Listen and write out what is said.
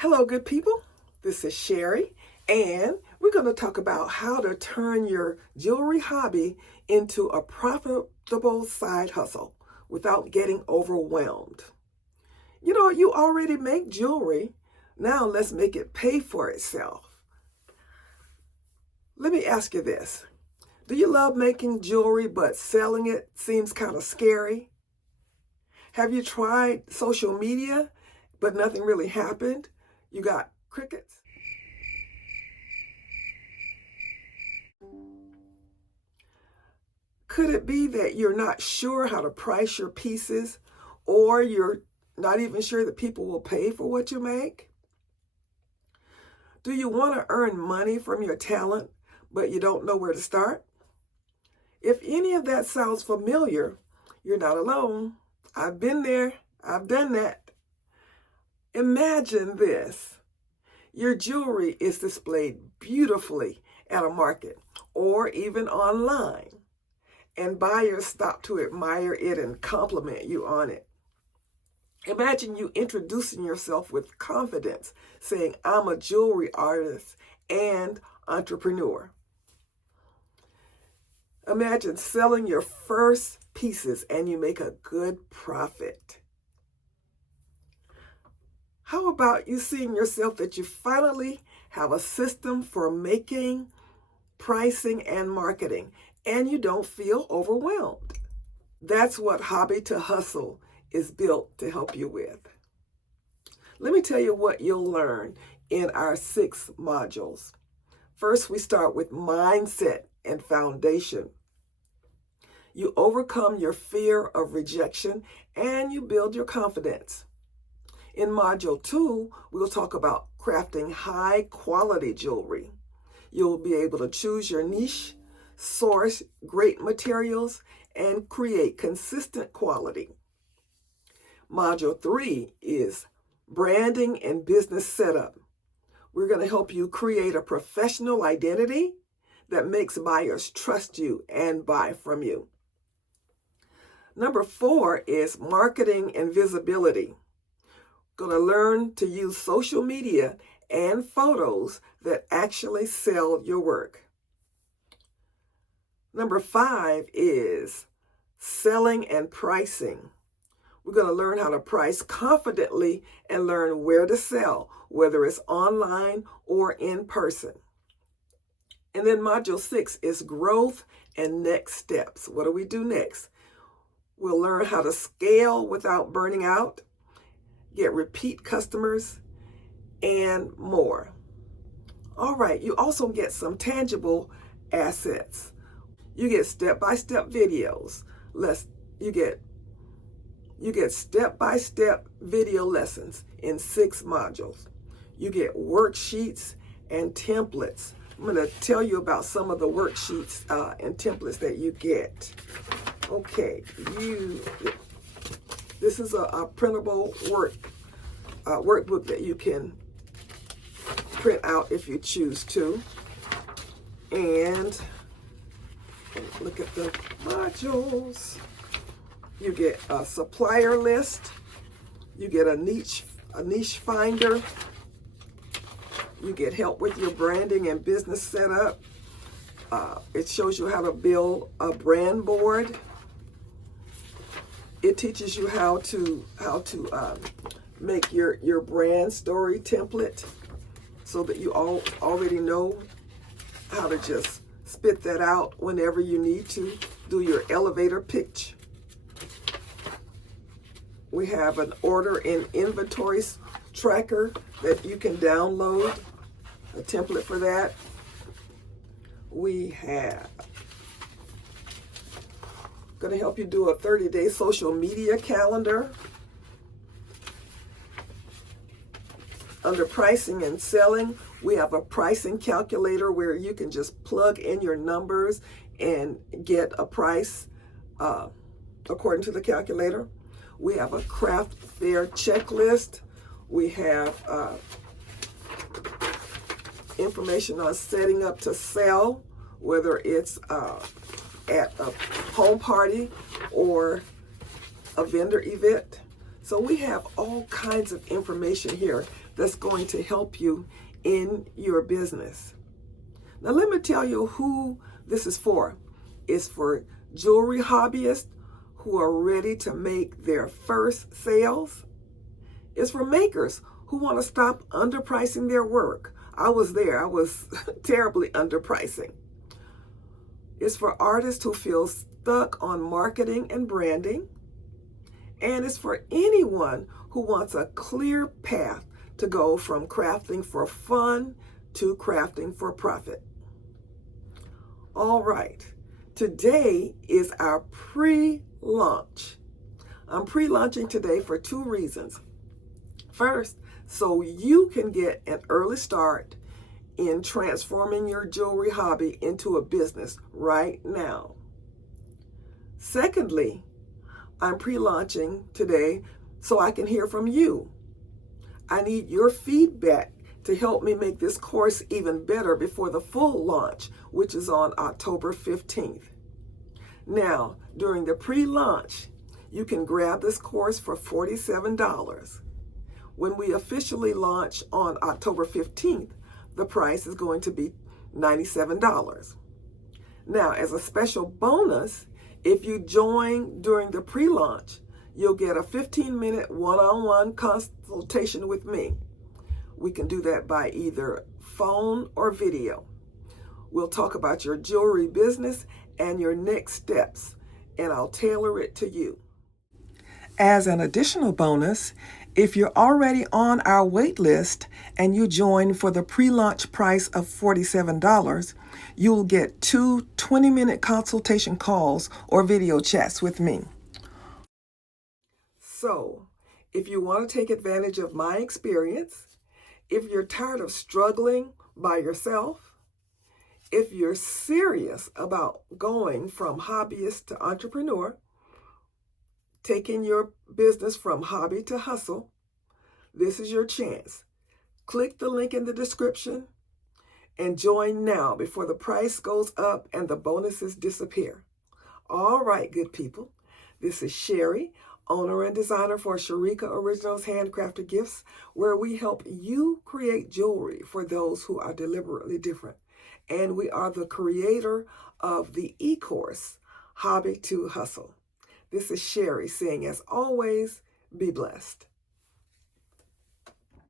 Hello, good people. This is Sherry, and we're going to talk about how to turn your jewelry hobby into a profitable side hustle without getting overwhelmed. You already make jewelry. Now let's make it pay for itself. Let me ask you this. Do you love making jewelry, but selling it seems kind of scary? Have you tried social media, but nothing really happened? You got crickets? Could it be that you're not sure how to price your pieces, or you're not even sure that people will pay for what you make? Do you want to earn money from your talent, but you don't know where to start? If any of that sounds familiar, you're not alone. I've been there. I've done that. Imagine this. Your jewelry is displayed beautifully at a market or even online, and buyers stop to admire it and compliment you on it. Imagine you introducing yourself with confidence, saying, "I'm a jewelry artist and entrepreneur." Imagine selling your first pieces and you make a good profit. How about you seeing yourself that you finally have a system for making, pricing, and marketing, and you don't feel overwhelmed? That's what Hobby to Hustle is built to help you with. Let me tell you what you'll learn in our 6 modules. First, we start with mindset and foundation. You overcome your fear of rejection and you build your confidence. In Module 2, we'll talk about crafting high-quality jewelry. You'll be able to choose your niche, source great materials, and create consistent quality. Module 3 is branding and business setup. We're going to help you create a professional identity that makes buyers trust you and buy from you. Number 4 is marketing and visibility. Going to learn to use social media and photos that actually sell your work. Number 5 is selling and pricing. We're going to learn how to price confidently and learn where to sell, whether it's online or in person. And then Module 6 is growth and next steps. What do we do next? We'll learn how to scale without burning out, get repeat customers, and more. All right, you also get some tangible assets. You get step-by-step videos. You get step-by-step video lessons in 6 modules. You get worksheets and templates. I'm going to tell you about some of the worksheets and templates that you get. Okay, this is a printable workbook that you can print out if you choose to. And look at the modules. You get a supplier list. You get a niche finder. You get help with your branding and business setup. It shows you how to build a brand board. It teaches you how to make your brand story template so that you already know how to just spit that out whenever you need to do your elevator pitch. We have an order and inventory tracker that you can download, a template for that. We have going to help you do a 30-day social media calendar. Under pricing and selling, we have a pricing calculator where you can just plug in your numbers and get a price according to the calculator. We have a craft fair checklist. We have information on setting up to sell, whether it's at a home party or a vendor event. So we have all kinds of information here that's going to help you in your business. Now let me tell you who this is for. It's for jewelry hobbyists who are ready to make their first sales. It's for makers who want to stop underpricing their work. I was there. I was terribly underpricing. It's for artists who feel stuck on marketing and branding. And it's for anyone who wants a clear path to go from crafting for fun to crafting for profit. All right, today is our pre-launch. I'm pre-launching today for 2 reasons. First, so you can get an early start in transforming your jewelry hobby into a business right now. Secondly, I'm pre-launching today so I can hear from you. I need your feedback to help me make this course even better before the full launch, which is on October 15th. Now, during the pre-launch, you can grab this course for $47. When we officially launch on October 15th, the price is going to be $97. Now, as a special bonus, if you join during the pre-launch, you'll get a 15-minute one-on-one consultation with me. We can do that by either phone or video. We'll talk about your jewelry business and your next steps, and I'll tailor it to you. As an additional bonus, if you're already on our wait list and you join for the pre-launch price of $47, you'll get 2 20-minute consultation calls or video chats with me. So, if you want to take advantage of my experience, if you're tired of struggling by yourself, if you're serious about going from hobbyist to entrepreneur, taking your business from hobby to hustle, this is your chance. Click the link in the description and join now before the price goes up and the bonuses disappear. All right, good people. This is Sherry, owner and designer for Sharika Originals Handcrafted Gifts, where we help you create jewelry for those who are deliberately different. And we are the creator of the e-course, Hobby to Hustle. This is Sherry saying, as always, be blessed.